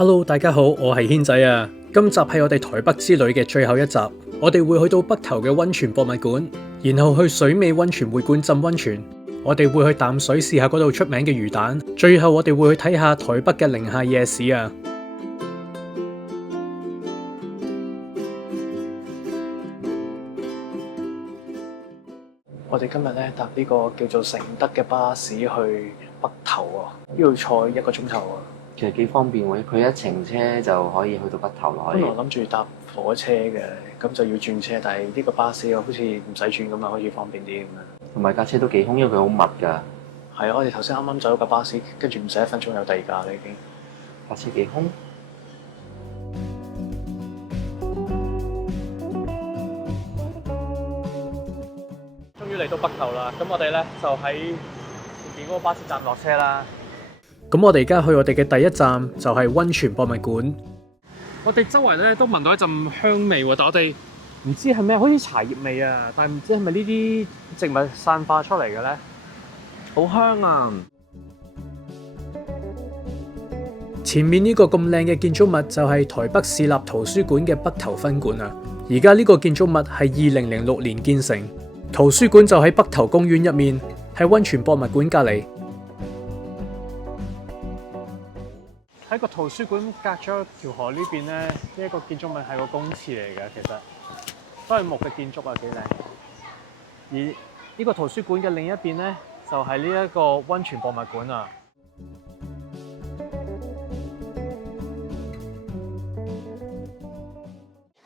Hello， 大家好，我係軒仔啊。今集係我哋台北之旅嘅最後一集，我哋會去到北投嘅溫泉博物館，然後去水美溫泉會館浸溫泉。我哋會去淡水試下嗰度出名嘅魚蛋，最後我哋會去睇下台北嘅寧夏夜市啊。我哋今日咧搭呢個叫做承德嘅巴士去北投啊，要坐1個鐘頭啊。其實幾方便喎，佢一程車就可以去到北投咯。本來諗住搭火車嘅，咁就要轉車，但係呢個巴士好似唔使轉咁啊，可以方便啲咁樣。同埋架車都幾空，因為佢好密㗎。係啊，我哋頭先啱啱走咗架巴士，跟住唔使1分鐘有第二架啦已經。架車幾空。終於嚟到北投啦，咁我哋咧就喺前邊嗰個巴士站落車啦。咁我哋而家去我哋嘅第一站就係溫泉博物館。我哋周圍咧都聞到一陣香味喎，但我哋唔知係咩，好似茶葉味啊，但係唔知係咪呢啲植物散發出嚟嘅咧？好香啊！前面呢個咁靚嘅建築物就係台北市立圖書館嘅北投分館啊。而家呢個建築物係2006年建成，圖書館就喺北投公園入面，喺溫泉博物館隔離。喺個圖書館隔咗條河呢邊咧，呢一個建築物係個公廁嚟嘅，其實都係木嘅建築啊，幾靚。而呢個圖書館嘅另一邊咧，就係呢一個溫泉博物館啊。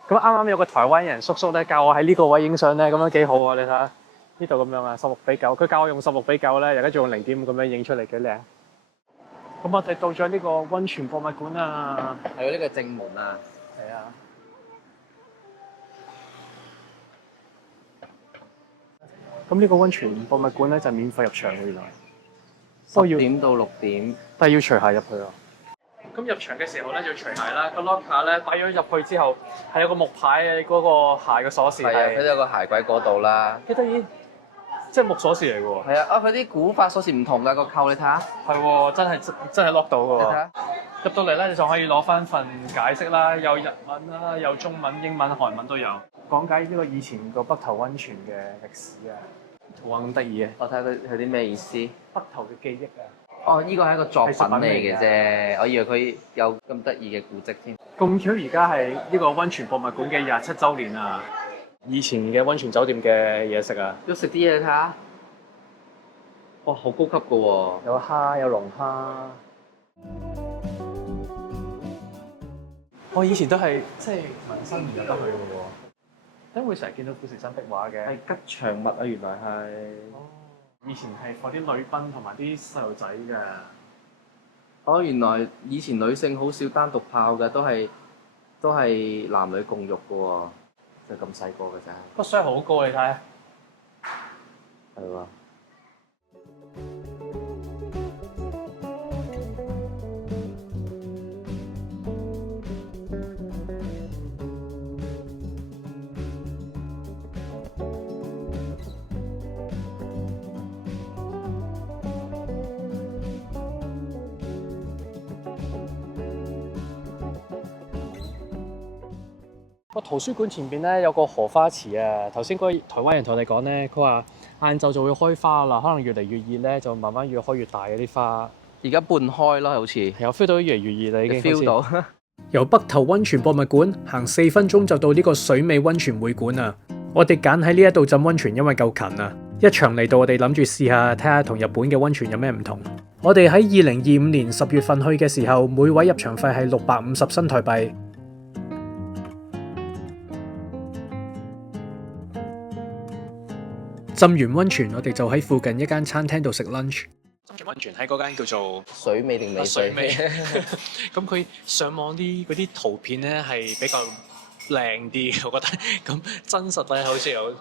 咁啱啱有個台灣人叔叔咧教我喺呢個位影相咧，咁樣幾好啊！你睇下呢度咁樣啊，16:9，佢教我用16:9咧，而家仲用0.5咁樣影出嚟，幾靚。咁我哋到咗呢個溫泉博物館啊！係喎，呢個正門啊。係啊。咁呢個溫泉博物館咧就免費入場嘅原來。 10點到6點。但係要除鞋入去啊！咁入場嘅時候咧就要除鞋啦。個 locker 咧擺咗入去之後係有個木牌嘅嗰個鞋嘅鎖匙係啊，佢都有個鞋櫃嗰度啦。幾得意，即係木鎖匙嚟嘅喎。係啊，佢啲古法鎖匙唔同㗎，個扣你睇下。係喎，真係 lock 到嘅喎。你睇下。入到嚟咧，你就可以攞翻份解釋啦，有日文啦，有中文、英文、韓文都有，講解呢個以前個北投溫泉嘅歷史啊。哇，咁得意嘅！我睇下佢啲咩意思。北投嘅記憶啊！哦，呢個係一個作品嚟嘅啫，我以為佢有咁得意嘅古蹟添。咁巧而家係呢個溫泉博物館嘅27週年啊！以前嘅溫泉酒店嘅嘢食啊，要食啲嘢睇下。哇，好高級㗎喎！有蝦，有龍蝦。我以前都係即係民生唔入得去嘅喎，點會成日見到富士山壁畫嘅？係吉祥物啊，原來係。以前係放啲女賓同埋啲細路仔嘅。哦，原來以前女性好少單獨泡嘅，都係男女共浴嘅喎，就咁細個嘅咋。個箱好高，你睇下。係喎。個圖書館前邊咧有個荷花池啊！頭先嗰個台灣人同你講咧，佢話晏晝就會開花啦，可能越嚟越熱咧，就慢慢越開越大嗰啲花。而家半開咯，好似。係，我 feel 到越嚟越熱啦，已經 feel 到。由北投溫泉博物館行4分鐘就到呢個水美溫泉會館啊！我哋揀喺呢一度浸溫泉，因為夠近啊！一場嚟到，我哋諗住試下睇下同日本嘅溫泉有咩唔同。我哋喺2025年10月份去嘅時候，每位入場費係650新台幣。浸完溫泉，我哋就喺附近一間餐廳度食 lunch。浸完溫泉喺嗰間叫做水美定美水？咁佢上網嗰啲圖片咧係比較靚啲，我覺得咁真實咧好似有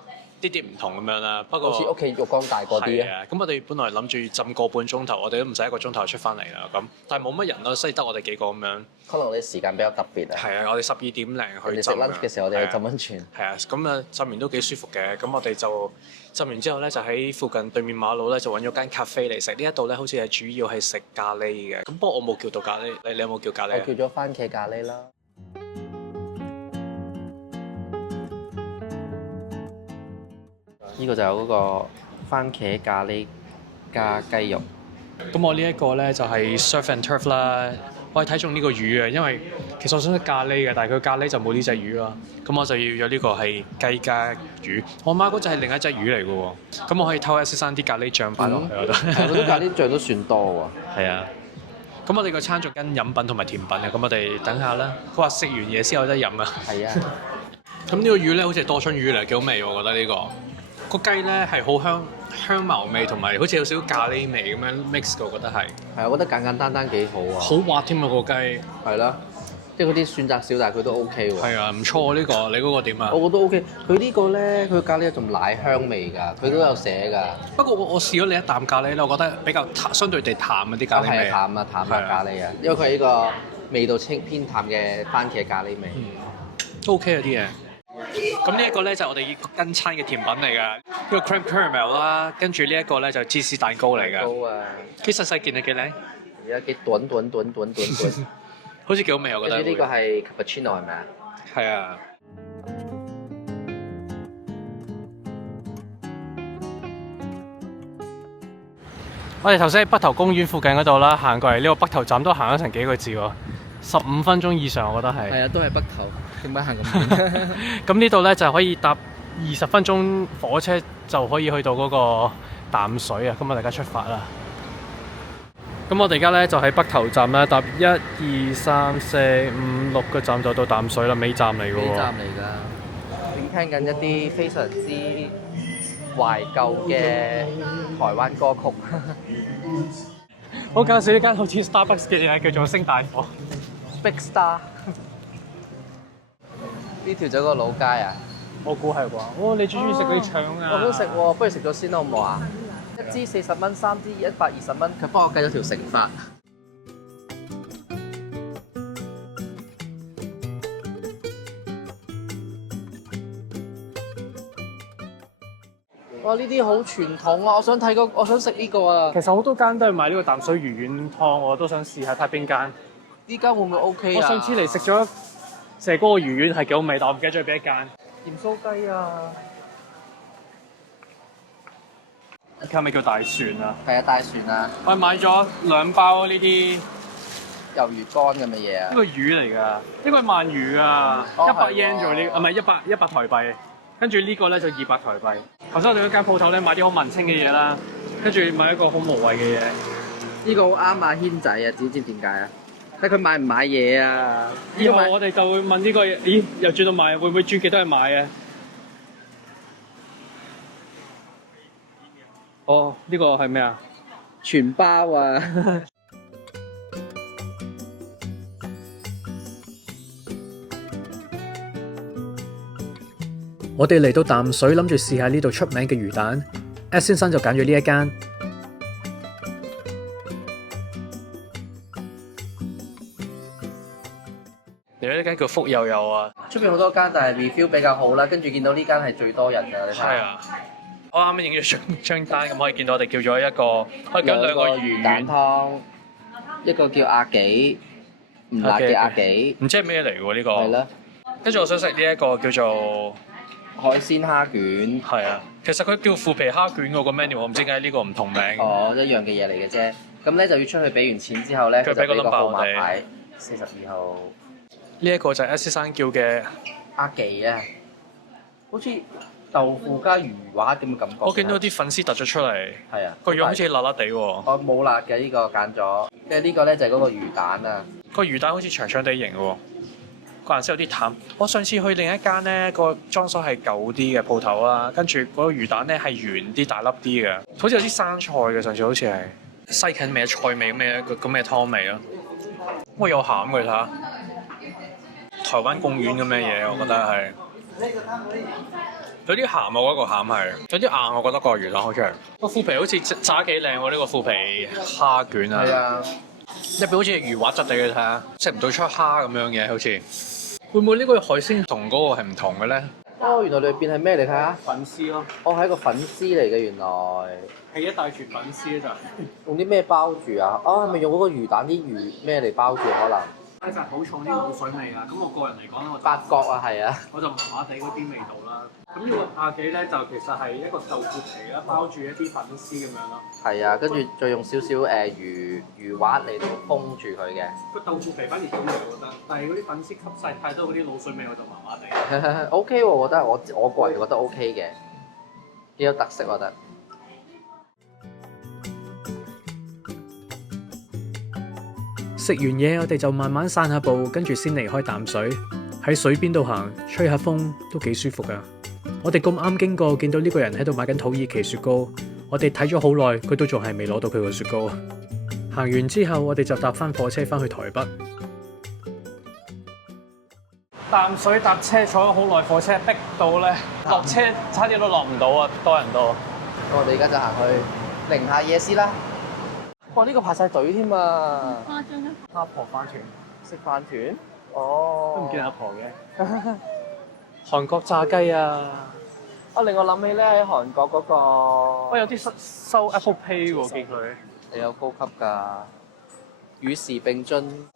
啲唔同咁樣啦。不過好似屋企浴缸大個啲啊。係啊，咁我哋本來諗住浸個半鐘頭，我哋都唔使一個鐘頭出翻嚟啦。咁但係冇乜人咯，所以得我哋幾個咁樣。可能你時間比較特別啊。係啊，我哋12點零去你食浸 lunch 嘅時候，我哋去浸溫泉。係啊，咁啊浸完都幾舒服嘅。咁我哋就浸完之後咧，就喺附近對面馬路咧就揾咗間 cafe 嚟食。呢一度咧好似係主要係食咖喱嘅。咁不過我冇叫到咖喱，你有冇叫咖喱啊？我叫咗番茄咖喱啦。呢個就有嗰個番茄咖喱加雞肉。咁我呢一個咧就係 surf and turf 啦。我係睇中呢個魚啊，因為其實我想食咖喱嘅，但係佢咖喱就冇呢隻魚啦。咁我就要咗呢個係雞加魚。我媽嗰隻係另一隻魚嚟嘅喎。咁我可以偷一啲生啲咖喱醬擺落去嗰度。嗰啲咖喱醬都算多喎。係啊。咁我哋個餐仲跟飲品同埋甜品啊。咁我哋等下啦。佢話食完嘢先有得飲啊。係啊。咁呢個魚咧好似係多春魚嚟，幾好味喎！我覺得呢個雞咧係好香茅味，同埋好似有少少咖喱味咁樣 mix 嘅，我覺得係。係，我覺得簡簡單單幾好啊。好滑添啊個雞。係啦。即係嗰啲選擇少，但係佢都 OK 喎。係啊，唔錯呢個。你嗰個點啊？我覺得 OK。佢呢個咧，佢咖喱有種奶香味㗎，佢都有寫㗎。不過我試咗你一啖咖喱咧，我覺得比較相對地淡啲咖喱味。係淡啊咖喱啊，因為佢係呢個味道偏淡嘅番茄咖喱味。都 OK 啊啲嘢。咁呢一個咧就係我哋跟餐嘅甜品嚟㗎，呢個 cream caramel 啦，跟住呢一個咧就芝士蛋糕嚟㗎。糕啊！幾細細件啊幾靚？而家幾短，好似幾好味我覺得。跟住呢個係 cappuccino 係咪啊？係啊。我哋頭先喺北頭公園附近嗰度啦，行過嚟呢個北頭站都行咗成幾個字喎，15分鐘以上我覺得係。係啊，都係北頭。點解行咁遠？咁呢度咧就可以搭20分鐘火車就可以去到嗰個淡水啊！咁啊，大家出發啦。咁我哋而家咧就喺北頭站啦，搭1、2、3、4、5、6個站就到淡水啦，尾站嚟㗎喎。尾站嚟㗎。點聽緊一啲非常之懷舊嘅台灣歌曲。好搞笑！呢間好似 Starbucks 嘅嘢叫做星大火 Big Star。呢條就嗰個老街啊！我估係啩。哦，你最中意食嗰啲腸啊！我都食喎，不如食咗先好唔好啊？1支40蚊，3支120蚊。佢幫我計咗條乘法。哇！呢啲好傳統啊！我想食呢個啊。其實好多間都係賣呢個淡水魚丸湯，我都想試下睇邊間。呢間會唔會 OK 啊？我上次嚟食咗蛇嗰個魚丸係幾好味，但我唔記得咗係邊一間。鹽酥雞啊！呢間咪叫大船啊？係啊，大船啊！我買咗2包呢啲魷魚乾咁嘅嘢啊！呢個魚嚟㗎，呢個係鰻魚啊，100 yen 做呢，唔係100台幣。跟住呢個咧就200台幣。頭先我哋嗰間鋪頭咧買啲好文青嘅嘢啦，跟住買一個好無謂嘅嘢。呢個好啱阿軒仔啊！知唔知點解啊？睇佢買唔買嘢啊？以後我哋就會問呢個，咦又轉到買，會唔會轉幾多人買啊？哦，呢個係咩啊？全包啊！我哋嚟到淡水，諗住試下呢度出名嘅魚蛋。S 先生就揀咗呢一間。嚟咗呢間叫福友友啊！出邊好多間，但係 review 比較好啦。跟住見到呢間係最多人㗎，你睇下。係啊！我啱啱影咗張單，咁可以見到我哋叫咗一個，可以叫2個魚蛋湯，一個叫阿幾，唔辣嘅阿幾。唔知係咩嚟喎呢個？係啦。跟住我想食呢一個叫做海鮮蝦卷。係啊，其實佢叫腐皮蝦卷嗰個 menu，我唔知點解呢個唔同名。哦，一樣嘅嘢嚟嘅啫。咁咧就要出去俾完錢之後咧，佢就俾個號碼牌，42號。呢一個就係 S 先生叫嘅阿記啊，好似豆腐加魚滑咁嘅感覺。我見到啲粉絲突咗出嚟，係啊，個樣好似辣辣地喎。我冇辣嘅呢個揀咗，跟住呢個咧就係嗰個魚蛋啊。個魚蛋好似長長地形喎，個顏色有啲淡。我上次去另一間咧，個裝修係舊啲嘅鋪頭啦，跟住嗰個魚蛋咧係圓啲、大粒啲嘅，好似有啲生菜嘅。上次好似係西芹味、菜味咁嘅湯味咯。哇，有餡嘅睇下。台灣貢丸咁嘅嘢，我覺得係有啲鹹啊，我覺得個餡係，有啲硬，我覺得個魚蛋好似係。個腐皮好似炸得幾靚喎，呢個腐皮蝦卷啊。係啊，入邊好似魚滑質地嘅，睇下食唔到出蝦咁樣嘅，好似。會唔會呢個海鮮同嗰個係唔同嘅咧？哦，原來裏邊係咩嚟睇下？粉絲咯，哦，係一個粉絲嚟嘅原來。係一大串粉絲咋。用啲咩包住啊？哦，係咪用嗰個魚蛋啲魚咩嚟包住可能？咧就係好重啲滷水味啦。咁我個人嚟講咧，八角啊，係啊。我就麻麻地嗰啲味道啦。咁呢個亞記咧就其實係一個豆腐皮啦，包住一啲粉絲咁樣咯。係啊，跟住再用少少魚滑嚟到封住佢嘅。個豆腐皮反而好味，我覺得，但係嗰啲粉絲吸晒太多嗰啲滷水味，我就麻麻地。O K 喎，我覺得我個人覺得 O K 嘅，幾有特色我覺得。食完嘢，我哋就慢慢散下步，跟住先離開淡水，喺水邊度行，吹下風都幾舒服噶。我哋咁啱經過，見到呢個人喺度買緊土耳其雪糕，我哋睇咗好耐，佢都仲係未攞到佢個雪糕。行完之後，我哋就搭翻火車翻去台北。淡水搭車坐咗好耐，火車逼到咧，落車差啲都落唔到啊，多人到。我哋而家就行去寧夏夜市啦。哇！呢個排晒隊添啊！誇張啊！阿婆飯團，食飯團？哦，都唔見阿婆嘅。韓國炸雞啊！令我諗起咧喺韓國嗰個，喂，有啲收 Apple Pay 喎，見佢。你有高級㗎，與時並進。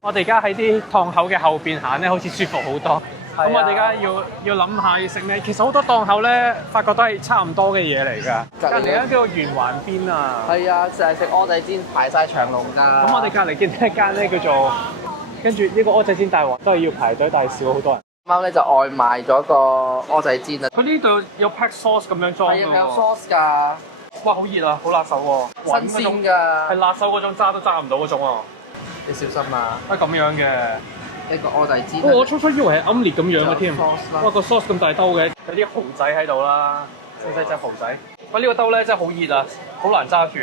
我哋而家喺啲檔口嘅後邊行咧，好似舒服好多。咁、啊我哋而家要諗下要食咩。其實好多檔口咧，發覺都係差唔多嘅嘢嚟㗎。隔離咧叫做圓環邊啊。係啊，成日食蚵仔煎排晒長龍㗎。咁我哋隔離見到一間咧叫做，跟住呢個蚵仔煎大王都係要排隊，但係少好多人。啱咧就外賣咗個蚵仔煎啊！佢呢度有 pack sauce 咁樣裝㗎係啊，有喎。 sauce 㗎，哇，好熱啊，好辣手喎。新鮮係㗎。辣手嗰種揸都揸唔到嗰種啊。你小心啊！係咁樣嘅。一個蚵仔煎。我初初以為係奄列咁樣嘅添。有 sauce 啦哇，個 sauce 咁大兜嘅，有啲蠔仔喺度啦，細細隻蠔仔。喂，呢個兜咧真係好熱啊，好難揸住。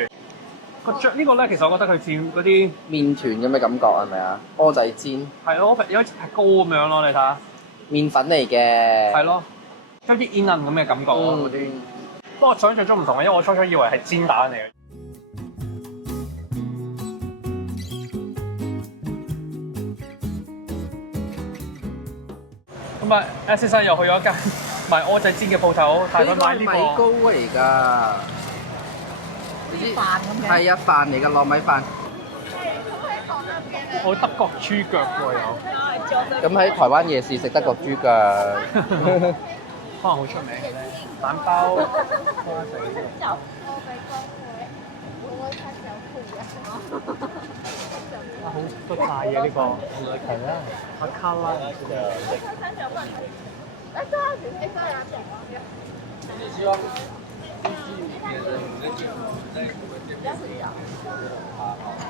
個醬呢個咧，其實我覺得佢似嗰啲麵團咁嘅感覺係咪啊？蚵仔煎，係咯，有一隻係糕咁樣咯，你睇下。麵粉嚟嘅。係咯，有啲煙韌咁嘅感覺啊嗰啲。不過我想象中唔同嘅，因為我初初以為係煎蛋嚟嘅。咁啊 ，S 先生又去咗一間賣蚵仔煎嘅鋪頭，帶佢買呢米糕個。嚟㗎。你知飯咁嘅。係啊，飯嚟㗎，糯米飯。我德國豬腳喎有。咁喺台灣夜市食德國豬腳。可能好出名嘅咧，蛋包花仔。好多大嘅呢個，係啦，阿卡拉。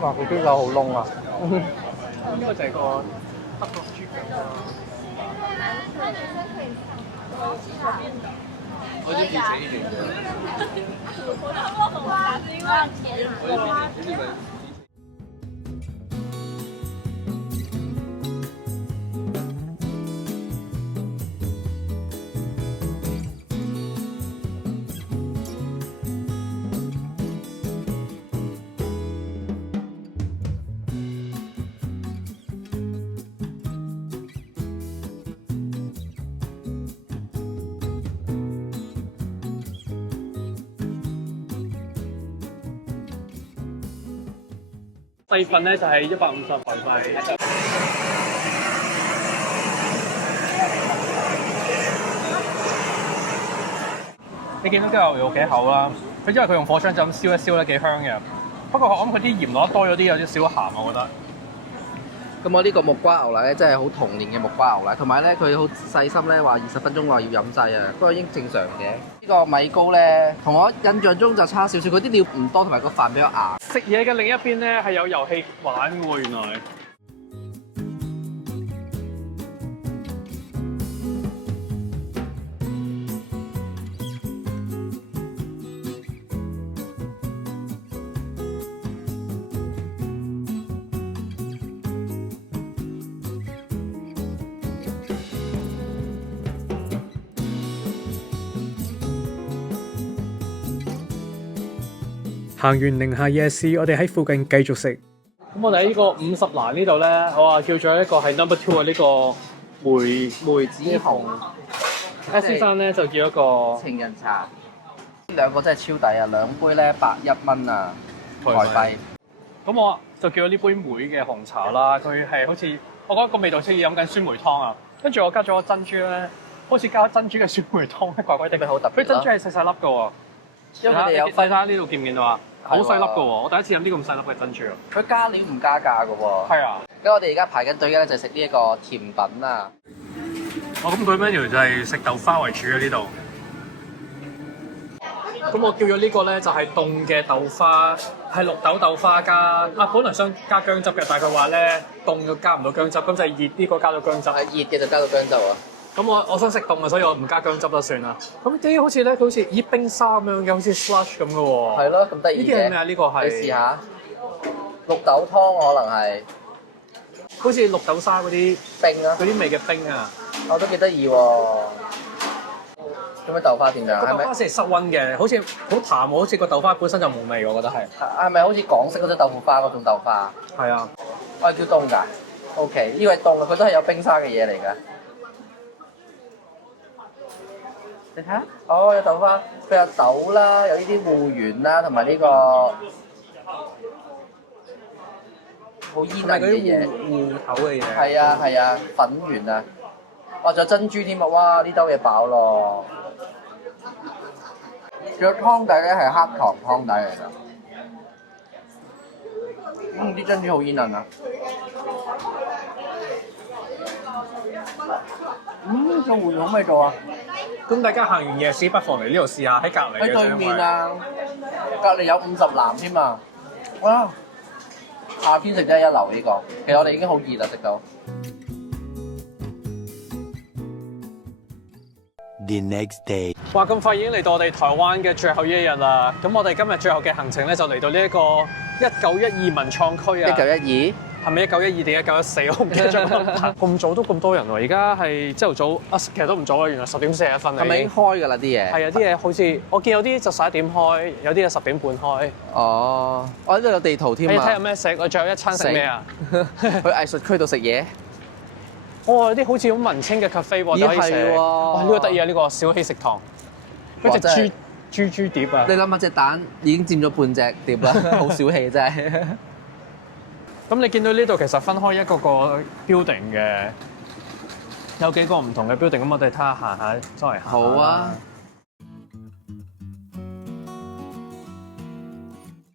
哇！佢豬手好燶啊！呢個就係個德國豬腳。我就比前一點的。細份咧就係150台幣。你見到啲牛肉幾厚啦，佢因為佢用火槍就咁燒一燒咧幾香嘅。不過我諗佢啲鹽攞得多咗啲，有啲少鹹我覺得。咁我呢個木瓜牛奶咧，真係好童年嘅木瓜牛奶，同埋咧佢好細心咧，話20分鐘內要飲晒啊，不過已經正常嘅。呢個米糕咧，同我印象中就差少少，佢啲料唔多，同埋個飯比較硬。食嘢嘅另一邊咧係有遊戲玩喎，原來。行完寧夏夜市，我哋喺附近繼續食。咁我哋喺呢個50欄呢度咧，我話叫咗一個係 number 2嘅呢個梅子紅。S 先生咧就叫一個情人茶，呢兩個真係超抵啊！兩杯咧101蚊啊，台幣。咁我就叫咗呢杯梅嘅紅茶啦，佢係好似我覺得個味道似飲緊酸梅湯啊。跟住我加咗個珍珠咧，好似加珍珠嘅酸梅湯，怪怪地。佢好特別。佢珍珠係細細粒嘅喎，因為佢哋有細睇呢度見唔見到啊？好細粒嘅喎，我第一次飲啲咁細粒嘅珍珠啊！佢加料唔加價嘅喎。係啊。咁我哋而家排緊隊嘅咧就食呢一個甜品啊。咁佢 menu 就係食豆花為主嘅呢度。咁我叫咗呢個咧就係凍嘅豆花，係綠豆豆花加本來想加薑汁嘅，但係佢話咧凍咗加唔到薑汁，咁就係熱呢個加到薑汁。熱嘅就加到薑汁啊！咁我想食凍嘅，所以我唔加薑汁就算啦。咁啲好似咧，佢好似熱冰沙咁樣嘅，好似 slush 咁嘅喎。係咯，咁得意嘅。呢啲係咩啊？呢個係你試下綠豆湯，可能係好似綠豆沙嗰啲冰啊，嗰啲味嘅冰啊。我都幾得意喎。咁樣豆花點樣？個豆花係室溫嘅，好似好淡喎，好似個豆花本身就冇味，我覺得係。係咪好似港式嗰種豆腐花嗰種豆花？係啊。我係叫凍㗎。OK，呢個係凍嘅，佢都係有冰沙嘅嘢嚟㗎。你睇下，有豆花，佢有豆啦，有呢啲芋圓啦，同埋呢個好煙韌嘅嘢，芋頭嘅嘢。係啊係啊，粉圓啊，仲有珍珠添啊！哇，呢兜嘢飽咯。仲有湯底咧係黑糖湯底嚟㗎。啲珍珠好煙韌啊！個芋圓好味道啊！咁大家行完夜市不妨嚟呢度試下，喺隔離嘅。喺對面啊，隔離有50欄添啊！哇，夏天食真係一流呢個。其實我哋已經好熱啦，食到。The next day，哇！咁快已經嚟到我哋台灣嘅最後一日啦。咁我哋今日最後嘅行程咧，就嚟到呢一個1912文創區啊。1912係咪1912定1914？我唔記得咗。咁早都咁多人喎！而家係朝頭早其實都唔早啊，原來10點41分啦。係咪已經開㗎啦啲嘢？係啊，啲嘢好似我見有啲就11點開，有啲就10點半開。哦，我呢度有地圖添啊！你睇有咩食？我最後一餐食咩啊？去藝術區度食嘢。有啲好似好文青嘅 cafe 喎，就可以寫。哇！呢個得意啊！呢個小希食堂，嗰隻豬碟啊！你諗下隻蛋已經佔咗半隻碟啦，好小氣真係。咁你見到呢度其實分開一個個 building 嘅，有幾個唔同嘅 building，咁我哋睇下行下周圍行。好啊！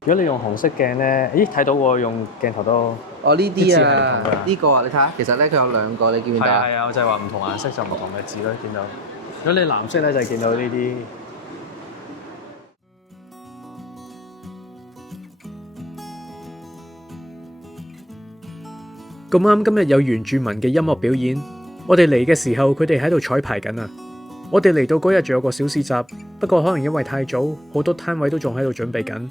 如果你用紅色鏡咧，咦睇到喎，用鏡頭都。呢啲啊，呢個啊，你睇下，其實咧佢有兩個，你見唔見到？係啊，我就係話唔同顏色就唔同嘅字咯，見到。如果你藍色咧，就係見到呢啲。咁啱今日有原住民嘅音樂表演，我哋嚟嘅時候佢哋喺度彩排緊啊！我哋嚟到嗰日仲有個小市集，不過可能因為太早，好多攤位都仲喺度準備緊。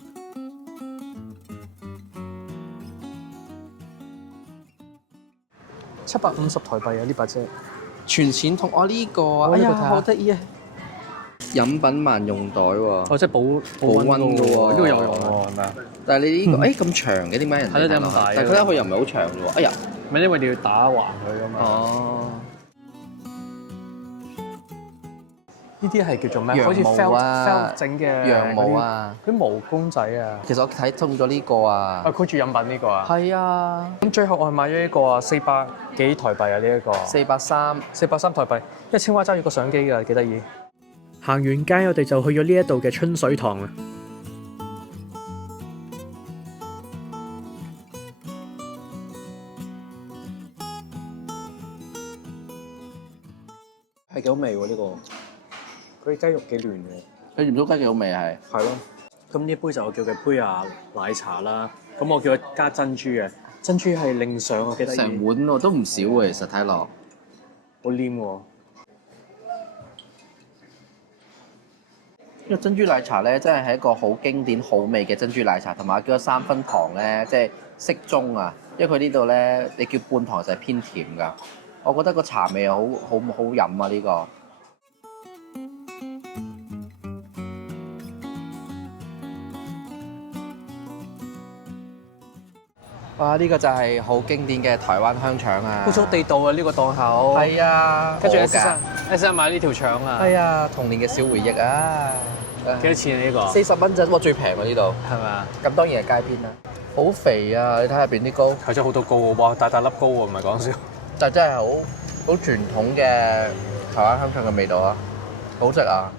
750台幣啊！呢把遮存錢筒，呢個啊，哎呀，好得意啊！飲品萬用袋喎，即係保溫嘅喎，呢個有用喎，係咪啊？但係你呢個，咁長嘅點解人哋睇得咁大？但係佢睇佢又唔係好長嘅喎，哎呀！咪因為你要打橫佢㗎嘛。哦。呢啲係叫做咩？好似 felt 整嘅羊毛啊，啲毛公仔啊。其實我睇中咗呢個啊。箍住飲品呢個啊。係啊。咁最後我係買咗呢個啊，400幾台幣啊呢一個。430台幣，因為青蛙揸住個相機㗎，幾得意。行完街，我哋就去咗呢一度嘅春水堂啦。嗰啲雞肉幾嫩嘅。佢鹽酥雞幾好味係。係咯。咁呢杯就我叫嘅杯亞奶茶啦。咁我叫佢加珍珠嘅，珍珠係另上我記得。成碗喎，都唔少喎，其實睇落。好黏喎。呢個珍珠奶茶咧，真係一個好經典好味嘅珍珠奶茶，同埋叫咗3分糖咧，即係適中啊。因為佢呢度咧，你叫半糖就係偏甜㗎。我覺得個茶味好飲啊！呢個。哇！呢個就係好經典嘅台灣香腸啊！好似好地道啊！呢個檔口。係啊，跟住我 S 生買呢條腸啊。係啊，童年嘅小回憶啊！幾多錢啊？呢個40蚊啫，哇！最平喎呢度。係咪啊？咁當然係街邊啦。好肥啊！你睇下入邊啲糕。係咗好多糕喎，哇！大粒糕喎，唔係講笑。但係真係好傳統嘅台灣香腸嘅味道啊！好食啊！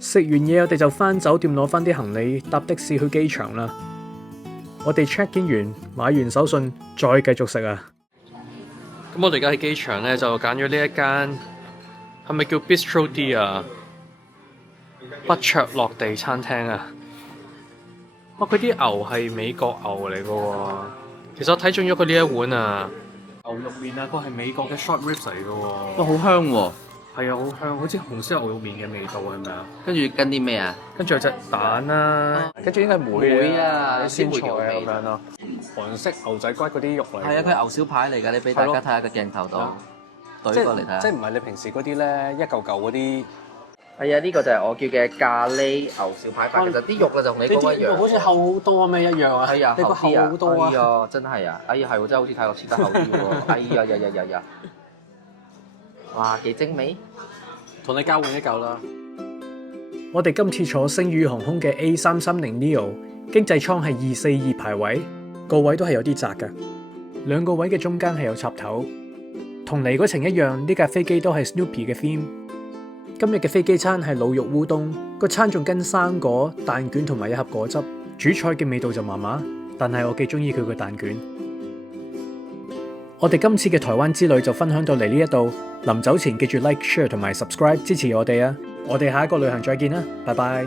食完嘢，我哋就翻酒店攞翻啲行李，搭的士去機場啦。我哋 check in 完，買完手信，再繼續食啊！咁我哋而家喺機場咧，就揀咗呢一間係咪叫 Bistro D 啊？不灼落地餐廳啊！哇！佢啲牛係美國牛嚟嘅喎。其實我睇中咗佢呢一碗啊，牛肉麵啊，佢係美國嘅 short ribs 嚟嘅喎。都好香喎！係啊，好香，好似紅燒牛肉麵嘅味道係咪啊？跟住跟啲咩啊？跟住有隻蛋啦，跟住應該係梅啊啲鮮菜啊啲梅咁樣咯。韓式牛仔骨嗰啲肉嚟。係啊，佢係牛小排嚟㗎，你俾大家睇下個鏡頭度，對過嚟睇下。即係唔係你平時嗰啲咧一嚿嚿嗰啲？係啊，呢個就係我叫嘅咖喱牛小排飯。其實啲肉咧就同你嗰個一樣。好似厚好多咩一樣啊？係啊，你個厚好多啊！哎呀，真係啊！哎呀，係喎，真係好似泰國切得厚啲喎！哎呀！哇，幾精美！同你交換一嚿啦。我哋今次坐星宇航空嘅 A330neo 經濟艙係242排位，個位都係有啲窄㗎。兩個位嘅中間係有插頭，同嚟嗰程一樣，呢架飛機都係 Snoopy 嘅 theme。今日嘅飛機餐係滷肉烏冬，個餐仲跟生果、蛋卷同埋一盒果汁。主菜嘅味道就麻麻，但係我幾中意佢個蛋卷。我哋今次嘅台灣之旅就分享到嚟呢一度，臨走前記住 like、share 同埋 subscribe 支持我哋啊！我哋下一個旅行再見啦，拜拜。